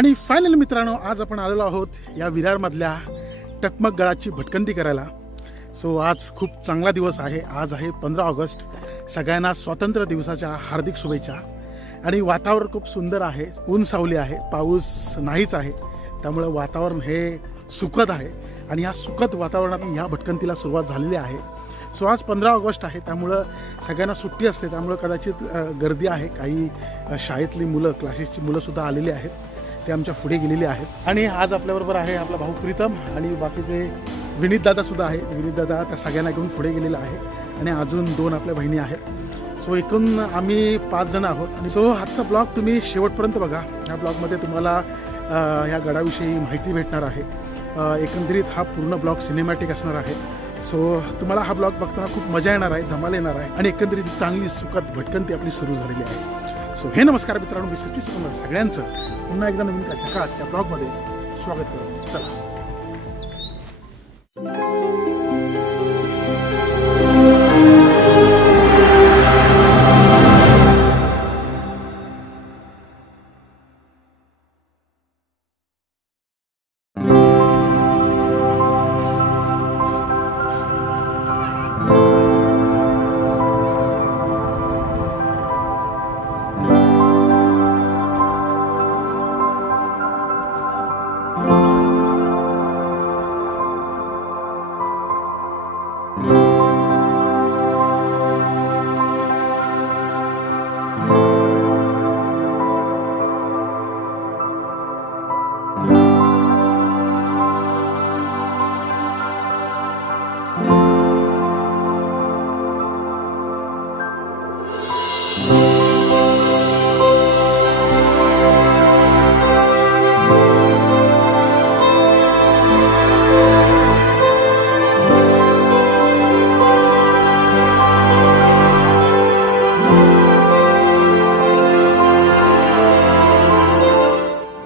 आणि फायनली मित्रांनो, आज आपण आलेलो आहोत या विरारमधल्या टकमक गडाची भटकंती करायला. सो आज खूप चांगला दिवस आहे. आज आहे 15 ऑगस्ट. सगळ्यांना स्वातंत्र्य दिवसाच्या हार्दिक शुभेच्छा. आणि वातावरण खूप सुंदर आहे. ऊन सावली आहे, पाऊस नाहीच आहे, त्यामुळे वातावरण हे सुखद आहे. आणि या सुखद वातावरणातून ह्या भटकंतीला सुरुवात झालेली आहे. सो आज 15 ऑगस्ट आहे, त्यामुळं सगळ्यांना सुट्टी असते, त्यामुळं कदाचित गर्दी आहे. काही शाळेतली मुलं, क्लासेसची मुलंसुद्धा आलेली आहेत, ते आमच्या पुढे गेलेले आहेत. आणि आज आपल्याबरोबर आहे आपला भाऊ प्रीतम आणि बाकीचे विनीत दादासुद्धा आहे. विनीत दादा त्या सगळ्यांना घेऊन पुढे गेलेला आहे. आणि अजून 2 आपल्या बहिणी आहेत. सो एकूण आम्ही 5 जण आहोत. आणि सो आजचा ब्लॉग तुम्ही शेवटपर्यंत बघा. ह्या ब्लॉगमध्ये तुम्हाला ह्या गडाविषयी माहिती भेटणार आहे. एकंदरीत हा पूर्ण ब्लॉग सिनेमॅटिक असणार आहे. सो तुम्हाला हा ब्लॉग बघताना खूप मजा येणार आहे, धमाल येणार आहे. आणि एकंदरीत चांगली सुखद भटकंती आपली सुरू झालेली आहे. सो हे नमस्कार मित्रांनो, मी सचिन तुम्हाला सगळ्यांचं पुन्हा एकदा नवीन झकास या ब्लॉगमध्ये स्वागत करतो. चला.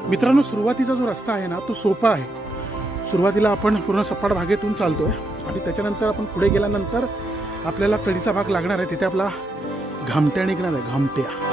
मित्रांनो, सुरुवातीचा जो रस्ता आहे ना, तो सोपा आहे. सुरुवातीला आपण पूर्ण सपाट भागेतून चालतोय आणि त्याच्यानंतर आपण पुढे गेल्यानंतर आपल्याला चढीचा भाग लागणार आहे. तिथे आपला घामट्या निघणार आहे. घामट्या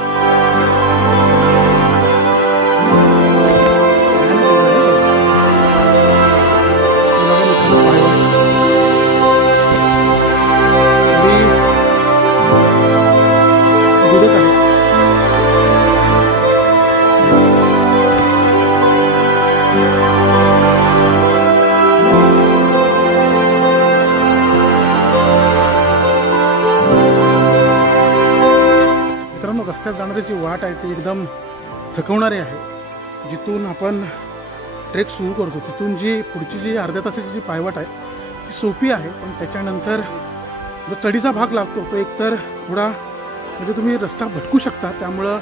रस्त्यात जाणारी जी वाट आहे ती एकदम थकवणारी आहे. जिथून आपण ट्रेक सुरू करतो तिथून जी पुढची जी अर्ध्या तासाची जी पायवाट आहे ती सोपी आहे, पण त्याच्यानंतर जो चढीचा भाग लागतो तो एकतर थोडा म्हणजे तुम्ही रस्ता भटकू शकता. त्यामुळं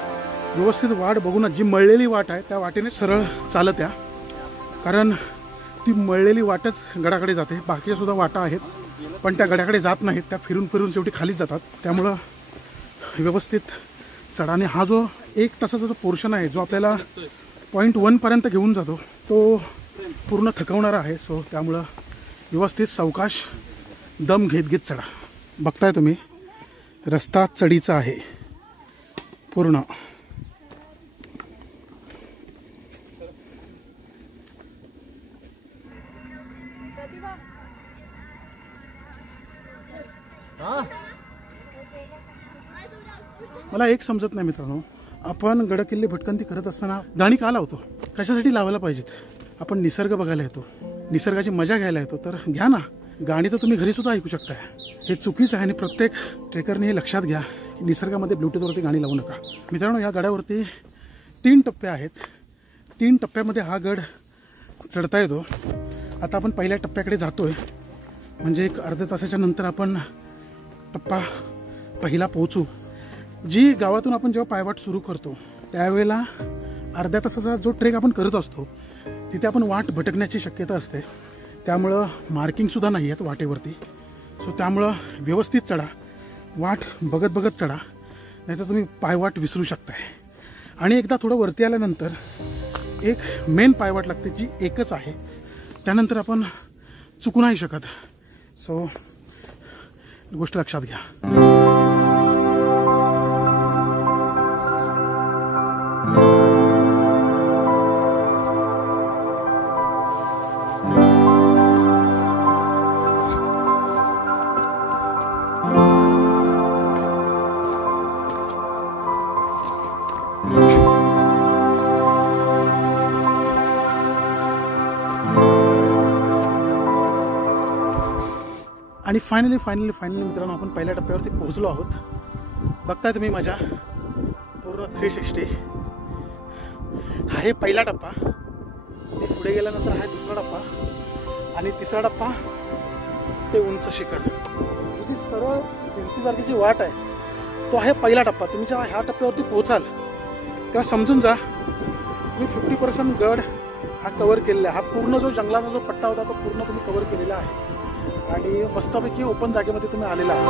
व्यवस्थित वाट बघूनच, जी मळलेली वाट आहे त्या वाटेने सरळ चालत या, कारण ती मळलेली वाटच गडाकडे जाते. बाकीच्या सुद्धा वाटा आहेत पण त्या गडाकडे जात नाहीत, त्या फिरून फिरून शेवटी खालीच जातात. त्यामुळं व्यवस्थित चढा. आणि हा जो 1 तासाचा जो पोर्शन आहे जो आपल्याला पॉईंट 1 पर्यंत घेऊन जातो तो पूर्ण थकवणारा आहे. सो त्यामुळं व्यवस्थित सावकाश दम घेत घेत चढा. बघताय तुम्ही रस्ता चढीचा आहे पूर्ण. मला एक समजत नाही मित्रांनो, आपण गडकिल्ले भटकंती करत असताना गाणी का लावतो? कशासाठी लावायला पाहिजेत? आपण निसर्ग बघायला येतो, निसर्गाची मजा घ्यायला येतो, तर घ्या ना गाणी. तर तुम्ही घरी सुद्धा ऐकू शकताय. हे चुकीचं आहे आणि प्रत्येक ट्रेकरने हे लक्षात घ्या की निसर्गामध्ये ब्लूटूथवरती गाणी लावू नका. मित्रांनो, या गडावरती 3 टप्पे आहेत. 3 टप्प्यामध्ये हा गड चढता येतो. आता आपण पहिल्या टप्प्याकडे जातोय, म्हणजे एक अर्ध्या तासाच्या नंतर आपण टप्पा पहिला पोहोचू. जी गावातून आपण जेव्हा पायवाट सुरू करतो त्यावेळेला अर्ध्या तासाचा जो ट्रेक आपण करत असतो तिथे आपण वाट भटकण्याची शक्यता असते. त्यामुळं मार्किंगसुद्धा नाही आहेत वाटेवरती. सो त्यामुळं व्यवस्थित चढा, वाट बघत बघत चढा, नाहीतर तुम्ही पायवाट विसरू शकताय. आणि एकदा थोडं वरती आल्यानंतर एक मेन पायवाट लागते जी एकच आहे, त्यानंतर आपण चुकू नाही शकत. सो गोष्ट लक्षात घ्या. आणि फायनली मित्रांनो, आपण पहिल्या टप्प्यावरती पोहोचलो आहोत. बघताय तुम्ही माझ्या पूर्ण 360. हा आहे पहिला टप्पा. ते पुढे गेल्यानंतर हा दुसरा टप्पा आणि तिसरा टप्पा ते उंच शिखर. जी सरळ भिंतीसारखी जी वाट आहे तो आहे पहिला टप्पा. तुम्ही जेव्हा ह्या टप्प्यावरती पोहोचाल तेव्हा समजून जा तुम्ही 50% गड हा कव्हर केलेला आहे. हा पूर्ण जो जंगलाचा जो पट्टा होता तो पूर्ण तुम्ही कव्हर केलेला आहे आणि मस्तपैकी ओपन जागेमध्ये तुम्ही आलेला आहे.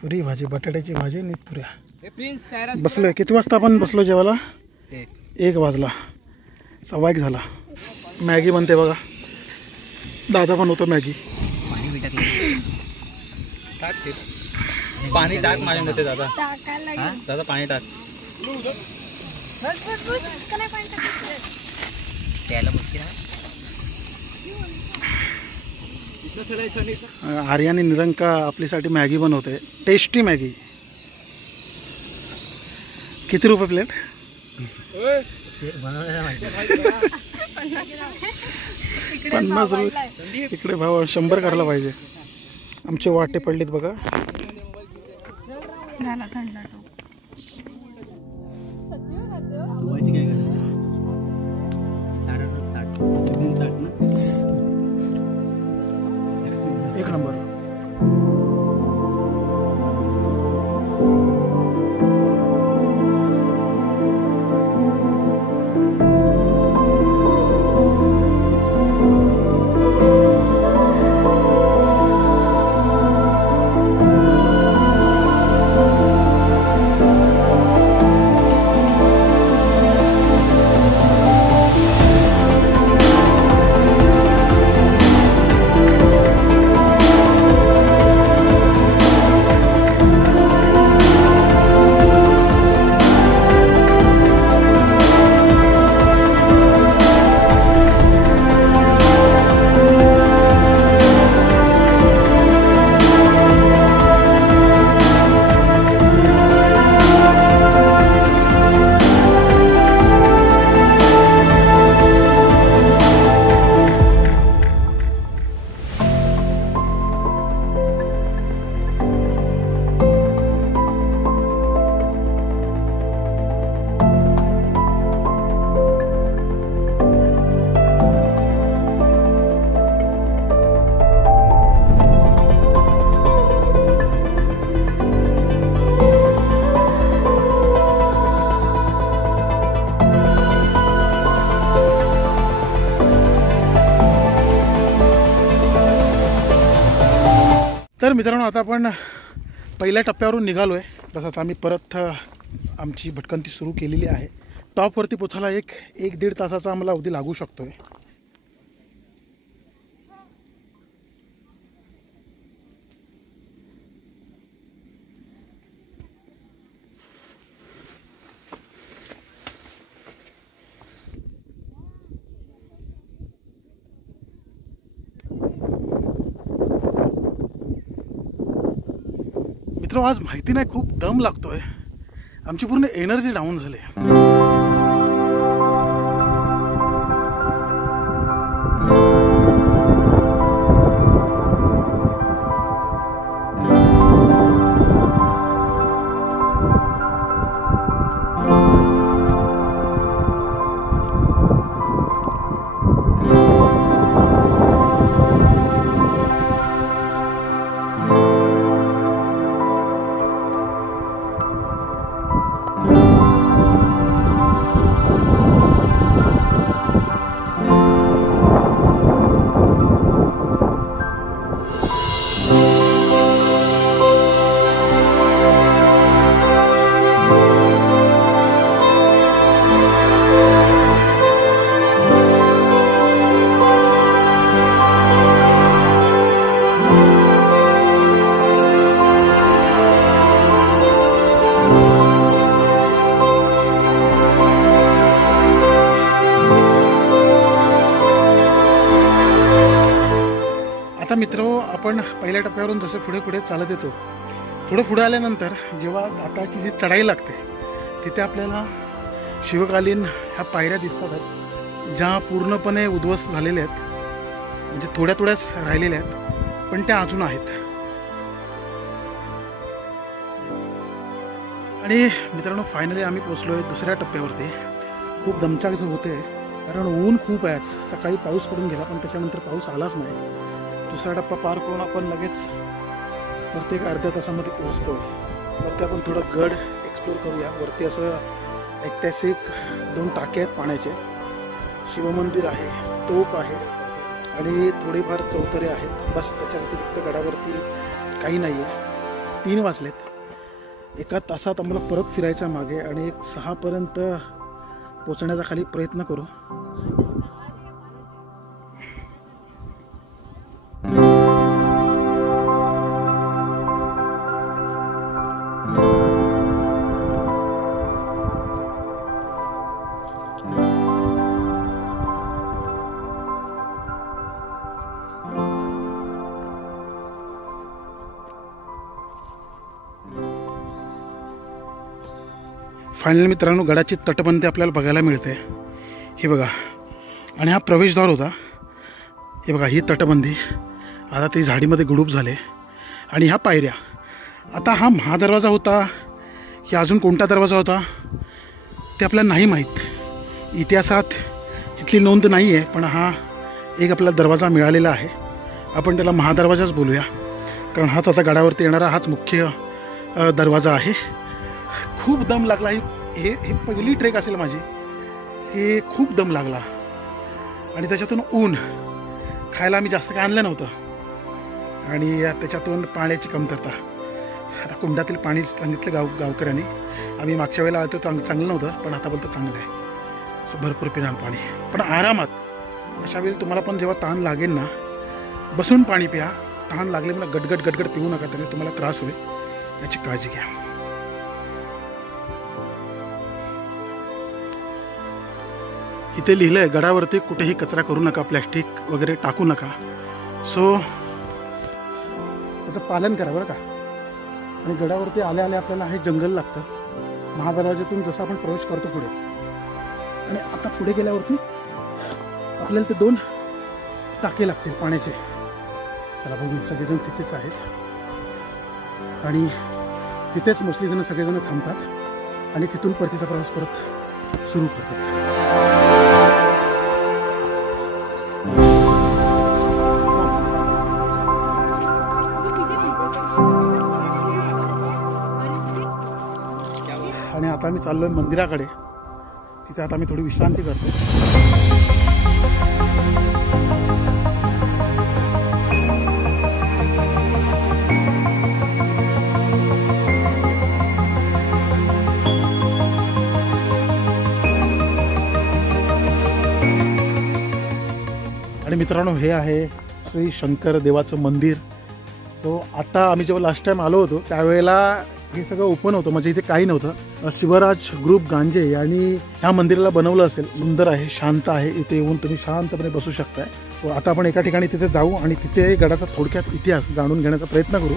पुरी भाजी, बटाट्याची भाजी आणि पुऱ्या. बसलोय. किती वाजता आपण बसलो जेवायला? 1 वाजला. 1:15 झाला. मॅगी बनते बघा. दादा बनवतो मॅगी. पाणी टाक माझ्यामध्ये दादा. दादा पाणी टाक. आर्याने निरंका आपल्यासाठी मॅगी बनवते. Tasty Maggi. किती रुपये प्लेट? 50 रुपये. इकडे भाव 100 करायला पाहिजे. आमचे वाटे पडलेत बघा. एक नंबर. तर मित्रांनो, आता आपण पहिल्या टप्प्यावरून निघालो आहे. बस आता आम्ही परत आमची भटकंती सुरू केलेली आहे. टॉपवरती पोचायला 1-1.5 तासाचा आम्हाला अवधी लागू शकतो आहे. मित्र आज माहिती नाही खूप दम लागतोय, आमची पूर्ण एनर्जी डाऊन झाली. आता मित्र आपण पहिल्या टप्प्यावरून जसं पुढे पुढे चालत येतो, थोडं पुढे आल्यानंतर जेव्हा आताची जी चढाई लागते तिथे आपल्याला शिवकालीन ह्या पायऱ्या दिसतात ज्या पूर्णपणे उद्ध्वस्त झालेल्या आहेत, म्हणजे थोड्या थोड्याच राहिलेल्या आहेत पण त्या अजून आहेत. आणि मित्रांनो फायनली आम्ही पोचलो आहे दुसऱ्या टप्प्यावरती. खूप दमछाक होते कारण ऊन खूप आहे. सकाळी पाऊस पडून गेला पण त्याच्यानंतर पाऊस आलाच नाही. दुसरा टप्पा पार करून आपण लगेच वरती एक अर्ध्या तासामध्ये पोहोचतो. वरती आपण थोडं गड एक्सप्लोर करूया. वरती असं ऐतिहासिक 2 टाके आहेत पाण्याचे, शिवमंदिर आहे, तोफ आहे आणि थोडेफार चौतरे आहेत. बस त्याच्या व्यतिरिक्त गडावरती काही नाही आहे. 3 वाजलेत. 1 तासात आम्हाला परत फिरायचं मागे आणि एक 6 पर्यंत पोचण्याचा खाली प्रयत्न करू. फायनल मित्रांनो गडाची तटबंदी आपल्याला बघायला मिळते. हे बघा, आणि हा प्रवेशद्वार होता. हे बघा ही तटबंदी, आता ती झाडीमध्ये गुडूप झाले. आणि ह्या पायऱ्या, आता हा महादरवाजा होता की अजून कोणता दरवाजा होता ते आपल्याला नाही माहीत. इतिहासात इथली नोंद नाही आहे, पण हा एक आपल्याला दरवाजा मिळालेला आहे. आपण त्याला महादरवाजाच बोलूया कारण हाच आता गडावरती येणारा हाच मुख्य दरवाजा आहे. खूप दम लागला. ही पहिली ट्रेक असेल माझी की खूप दम लागला. आणि त्याच्यातून ऊन खायला मी जास्त काय आणलं नव्हतं आणि त्याच्यातून पाण्याची कमतरता. आता कुंडातील पाणी सांगितलं गावकऱ्यांनी. आम्ही मागच्या वेळेला आलो तर चांगलं नव्हतं पण आता बोलतं चांगलं आहे. सो भरपूर पिणार पाणी पण आरामात. अशा वेळी तुम्हाला पण जेव्हा ताण लागेल ना, बसून पाणी प्या. ताण लागले मला गडगड गडगड पिऊ नका, त्याने तुम्हाला त्रास होईल, याची काळजी घ्या. इथे लिहिलं आहे गडावरती कुठेही कचरा करू नका, प्लॅस्टिक वगैरे टाकू नका. सो त्याचं पालन करा बरं का. आणि गडावरती आल्या आल्या आपल्याला हे जंगल लागतं. महादरवाज्यातून जसं आपण प्रवेश करतो पुढे, आणि आता पुढे गेल्यावरती आपल्याला ते 2 टाके लागतील पाण्याचे. चला बघू, सगळेजण तिथेच आहेत आणि तिथेच मोस्टली जण सगळेजण थांबतात आणि तिथून परतीचा प्रवास परत सुरू करतात. आणि आता मी चाललोय मंदिराकडे. तिथे आता मी थोडी विश्रांती करतो. आणि मित्रांनो हे आहे श्री शंकर देवाचं मंदिर. तो आता आम्ही जेव्हा लास्ट टाइम आलो होतो त्यावेळेला हे सगळं ओपन होतं, म्हणजे इथे काही नव्हतं. शिवराज ग्रुप गांजे यांनी ह्या मंदिराला बनवलं असेल. सुंदर आहे, शांत आहे. इथे येऊन तुम्ही शांतपणे बसू शकताय. तो आता आपण एका ठिकाणी तिथे जाऊ आणि तिथे गडाचा थोडक्यात इतिहास जाणून घेण्याचा प्रयत्न करू.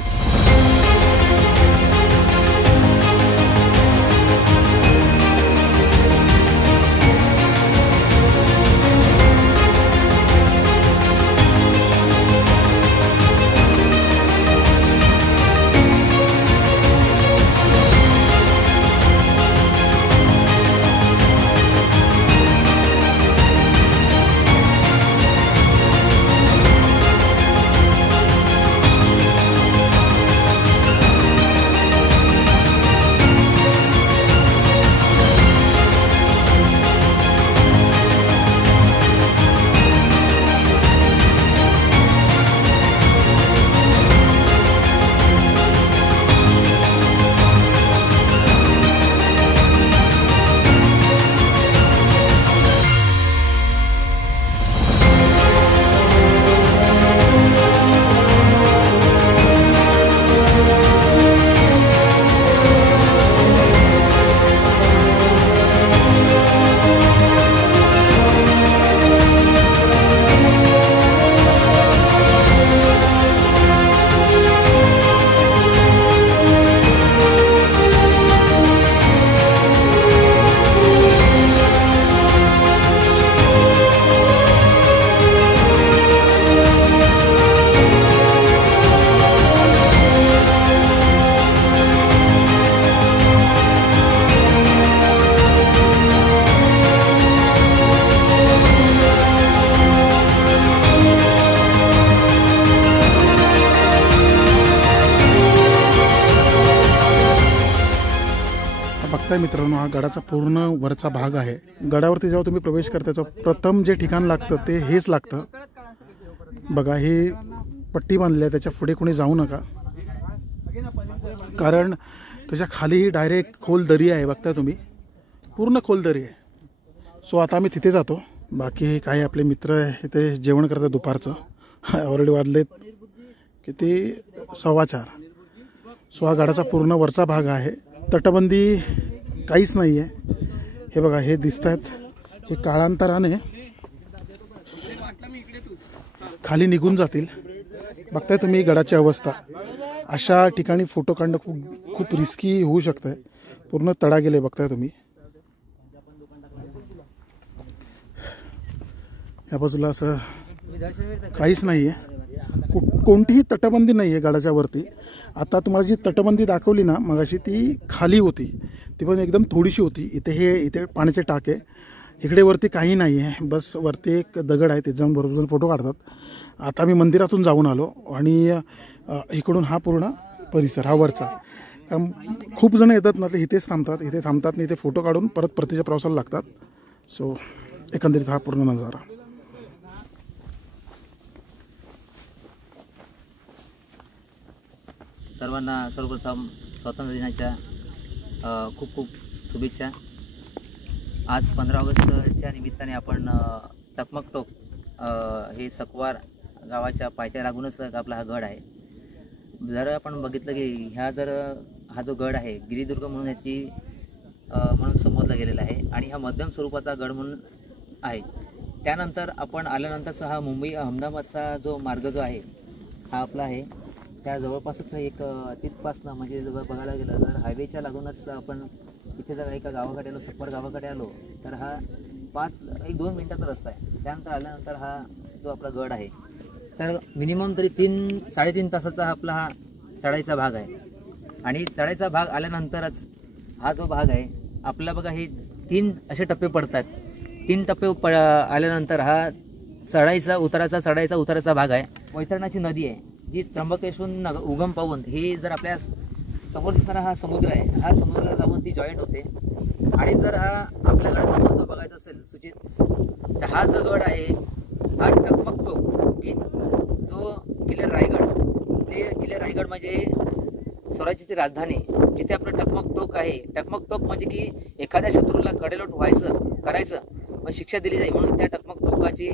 बघताय मित्रांनो, हा गडाचा पूर्ण वरचा भाग आहे. गडावरती जेव्हा तुम्ही प्रवेश करता तेव्हा प्रथम जे ठिकाण लागतं ते हेच लागतं बघा. हे पट्टी बांधली आहे, त्याच्या पुढे कोणी जाऊ नका, कारण त्याच्या खाली डायरेक्ट खोल दरी आहे. बघताय तुम्ही, पूर्ण खोल दरी आहे. सो आता आम्ही तिथे जातो. बाकी काही आपले मित्र इथे जेवण करतात दुपारचं. ऑलरेडी वाजलेत किती 4:15. सो हा गडाचा पूर्ण वरचा भाग आहे. तटबंदी काहीच नाही आहे. हे बघा, हे दिसत आहेत, हे काळांतराने खाली निघून जातील. बघताय तुम्ही गडाची अवस्था. अशा ठिकाणी फोटो काढणं खूप रिस्की होऊ शकतं. पूर्ण तडा गेले बघताय तुम्ही. या बाजूला असं काहीच नाही आहे, कोणतीही तटबंदी नाही आहे गडाच्या वरती. आता तुम्हाला जी तटबंदी दाखवली ना मगाशी, ती खाली होती, ती पण एकदम थोडीशी होती. इथे पाण्याचे टाके, इकडे वरती काही नाही आहे, बस वरती एक दगड आहे, ते जाऊन बरोबर फोटो काढतात. आता मी मंदिरातून जाऊन आलो आणि इकडून हा पूर्ण परिसर हा वरचा. कारण खूप जण येतात ना, ते इथे थांबतात आणि इथे फोटो काढून परत परतीच्या प्रवासाला लागतात. सो एकंदरीत हा पूर्ण नजारा. सर्वांना सर्वप्रथम स्वातंत्र्य दिनाच्या खूप शुभेच्छा. आज 15 ऑगस्टच्या निमित्ताने आपण टकमक हे सकवार गावाच्या पायथ्या लागूनच आपला हा गड आहे. जर आपण बघितलं की हा जो गड आहे गिरिदुर्ग म्हणून म्हणून संबोधला गेलेला आहे आणि हा मध्यम स्वरूपाचा गड म्हणून आहे. त्यानंतर आपण आल्यानंतरचा हा मुंबई अहमदाबादचा जो मार्ग जो आहे हा आपला आहे. त्या जवळपासच तिथपासनं म्हणजे जर बघायला गेलं तर हायवेच्या लागूनच आपण इथे जर एका गावाकडे आलो, सकवार गावाकडे आलो, तर हा 1-2 मिनिटाचा रस्ता आहे. त्यानंतर आल्यानंतर हा जो आपला गड आहे, तर मिनिमम तरी 3-3.5 तासाचा आपला हा चढाईचा भाग आहे. आणि चढाईचा भाग आल्यानंतरच हा जो भाग आहे आपला बघा, हे 3 असे टप्पे पडतात. 3 टप्पे आल्यानंतर हा चढाईचा उताराचा भाग आहे. वैतरणाची नदी आहे जी त्र्यंबकेश्वरून उगम पावून ही जर आपल्या समोर दिसणारा हा समुद्र आहे, हा समुद्राला जाऊन ती जॉईंट होते. आणि जर हा आपल्या गडाचा महत्त्व बघायचं असेल सुचित, तर हा जो गड आहे हा टकमक टोक, की जो किल्ले रायगड म्हणजे स्वराज्याची राजधानी, जिथे आपलं टकमक टोक आहे. टकमक टोक म्हणजे की एखाद्या शत्रूला कडेलोट करायचं मग शिक्षा दिली जाईल, म्हणून त्या टकमक टोकाची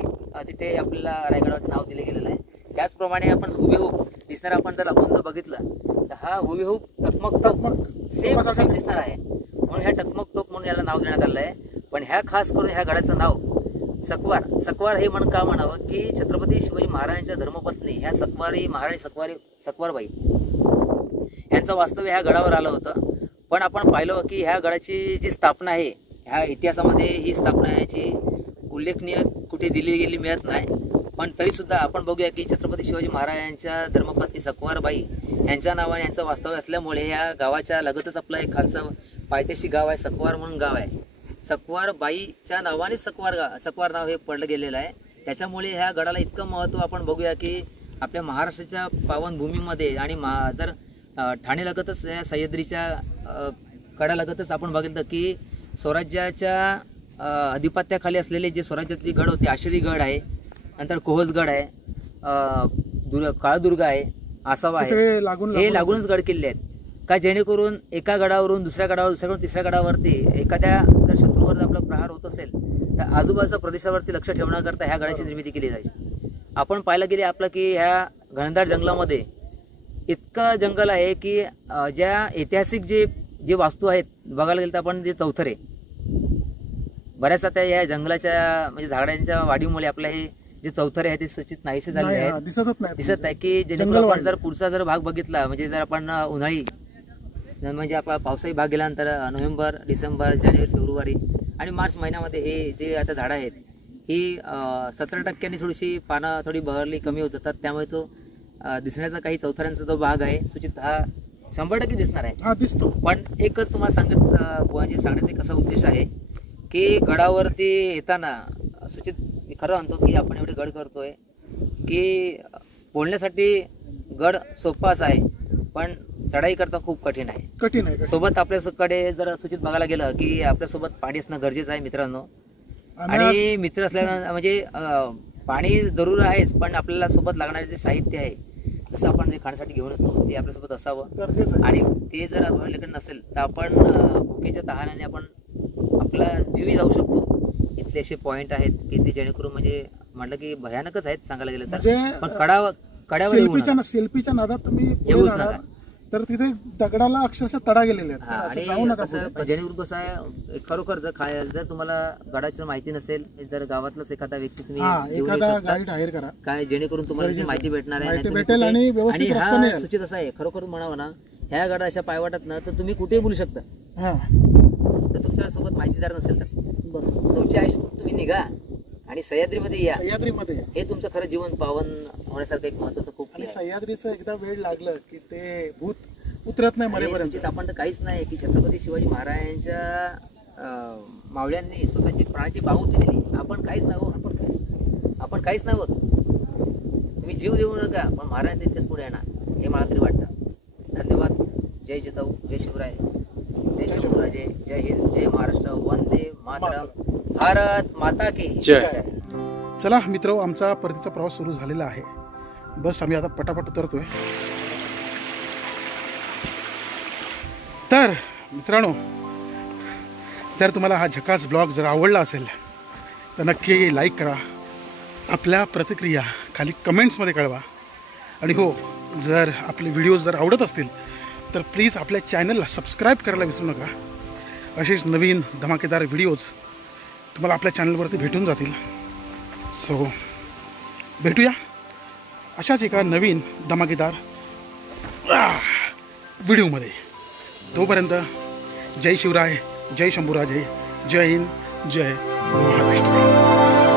तिथे आपल्याला रायगडावर नाव दिले गेलेलं आहे. त्याचप्रमाणे आपण हुबेहूब दिसणार, आपण जर बघितलं तर हा हुबेहूब टकमक सेम दिसणार आहे. म्हणून ह्या टकमक टोक म्हणून याला नाव देण्यात आलं आहे. पण ह्या खास करून ह्या गडाचं नाव सकवार हे म्हणून का म्हणावं, की छत्रपती शिवाजी महाराजांच्या धर्मपत्नी ह्या महाराणी सकवारबाई यांचं वास्तव्य ह्या गडावर आलं होतं. पण आपण पाहिलं की ह्या गडाची जी स्थापना आहे, ह्या इतिहासामध्ये ही स्थापना याची उल्लेखनीय कुठे दिली गेली मिळत नाही. पण तरी सुद्धा आपण बघूया की छत्रपती शिवाजी महाराजांच्या धर्मपत्नी सकवारबाई यांच्या नावाने यांचं वास्तव्य असल्यामुळे या गावाच्या लगतच आपलं एक खालचं पायथ्याशी गाव आहे, सकवार म्हणून गाव आहे. सकवारबाईच्या नावाने सकवार नाव हे पडलं गेलेलं आहे. त्याच्यामुळे ह्या गडाला इतकं महत्त्व आपण बघूया की आपल्या महाराष्ट्राच्या पावनभूमीमध्ये आणि जर ठाणे लगतच या सह्याद्रीच्या कडालगतच आपण बघितलं की स्वराज्याच्या अधिपत्याखाली असलेले जे स्वराज्यातले गड होते, आशिरी गड आहे, नंतर कोहसगड आहे, काळदुर्ग आहे, आसावा आहे, हे लागूनच गड किल्ले आहेत. का जेणेकरून एका गडावरून दुसऱ्या गडावर तिसऱ्या गडावरती एखाद्या जर शत्रूवर आपला प्रहार होत असेल तर आजूबाजूच्या प्रदेशावरती लक्ष ठेवण्याकरता ह्या गडाची निर्मिती केली जायची. आपण पाहायला गेले आपलं की ह्या घनदाट जंगलामध्ये इतकं जंगल आहे की ज्या ऐतिहासिक जे वास्तू आहेत बघायला गेलं तर आपण जे चौथरे, बऱ्याच आता या जंगलाच्या म्हणजे झाडांच्या वाढीमुळे आपल्या हे जे चौथरे आहेत ते सूचित नाहीसे झाले आहेत, दिसत आहे. की जेणेकरून आपण जर पुढचा जर भाग बघितला, म्हणजे जर आपण उन्हाळी म्हणजे आपला पावसाळी भाग गेल्यानंतर नोव्हेंबर, डिसेंबर, जानेवारी, फेब्रुवारी आणि मार्च महिन्यामध्ये हे जे आता झाडं आहेत ही 17% थोडीशी पानं थोडी बहरली कमी होत जातात. त्यामुळे तो दिसण्याचा काही चौथऱ्यांचा जो भाग आहे सूचित हा 100% दिसणार आहे, हा दिसतो. पण एकच तुम्हाला सांगण्याचा कसा उद्देश आहे की गडावरती येताना सूचित मी खरं म्हणतो की आपण एवढे गड करतोय की बोलण्यासाठी गड सोपा असा आहे, पण चढाई करता खूप कठीण आहे. कठीण आहे. सोबत आपल्याकडे जर सूचित बघायला गेलं की आपल्यासोबत पाणी असणं गरजेचं आहे मित्रांनो. आणि आणि मित्र असल्यानं म्हणजे पाणी जरूर आहेच, पण आपल्याला सोबत लागणारे जे साहित्य आहे जसं आपण जे खाण्यासाठी घेऊन येतो ते आपल्यासोबत असावं. गरजेचं आहे. आणि ते जर आपल्याकडे नसेल तर आपण भुकेच्या तहाण्याने आपण आपला जीवही जाऊ शकतो. इथले असे पॉइंट आहेत की ते जेणेकरून म्हणजे म्हटलं की भयानकच आहेत सांगायला गेलं तर. म्हणजे पण कड्यावर येऊ नका. सेल्फीच्या नादात तुम्ही पुढे येऊच जाणार, नका. तर तिथे दगडाला अक्षरशः तडा गेलेले आहेत. हा, तर असं आणि जाऊ नका कसं पुढे. जेणेकरून कसं आहे खरोखर जर तुम्हाला गडाची माहिती नसेल, जर गावातलाच एखादा व्यक्ती तुम्ही हा, घेऊन येऊ एखादा शकता. गाईड हायर करा. काय जेणेकरून तुम्हाला ती माहिती भेटणार आहे. माहिती नाहीतर भेटेल कुठे- आणि व्यवस्थित आणि रस्त्याने हा याल. सूचित असा आहे खरोखर म्हणावं ना, ह्या गडा अशा पायवाटात ना तर तुम्ही कुठेही बोलू शकता. हा, तर तुमच्या सोबत माहितीदार नसेल तर बरोबर. तुमच्या आयुष्यात तुम्ही निघा आणि सह्याद्रीमध्ये या. सह्याद्रीमध्ये हे तुमचं खरं जीवन पावन होण्यासारखं एक महत्वाचं खूप आणि आहे. सह्याद्रीचं एकदा वेळ लागलं की ते भूत उतरत नाही आणि मरेपर्यंत. सूचित आपण तर काहीच नाही की छत्रपती शिवाजी महाराजांच्या मावळ्यांनी स्वतःची प्राणाची बाहुती दिली. आपण काहीच नाही आहोत. आपण काहीच नाही आहोत. तुम्ही जीव देऊ नका, पण महाराजांचा इतिहास पुढे येणार हे मला तरी वाटतं. धन्यवाद. जय जिजाऊ, जय शिवराय, जय शिवराजे, जय हिंद, जय महाराष्ट्र, वंदे मातरम, भारत माता की जय. चला मित्र, आमचा परतीचा प्रवास सुरू झालेला आहे. बस आम्ही आता पटापट उतरतोय. तर मित्रांनो, जर तुम्हाला हा झकास ब्लॉग जर आवडला असेल तर नक्की लाईक करा. आपल्या प्रतिक्रिया खाली कमेंट्समध्ये कळवा. आणि हो, जर आपले व्हिडिओज जर आवडत असतील तर प्लीज आपल्या चॅनलला सबस्क्राईब करायला विसरू नका. असेच नवीन धमाकेदार व्हिडिओज तुम्हाला आपल्या चॅनलवरती भेटून जातील. सो भेटूया अशाच एका नवीन धमाकेदार व्हिडिओमध्ये. तोपर्यंत जय शिवराय, जय शंभूराजे, जय हिंद, जय महाराष्ट्र.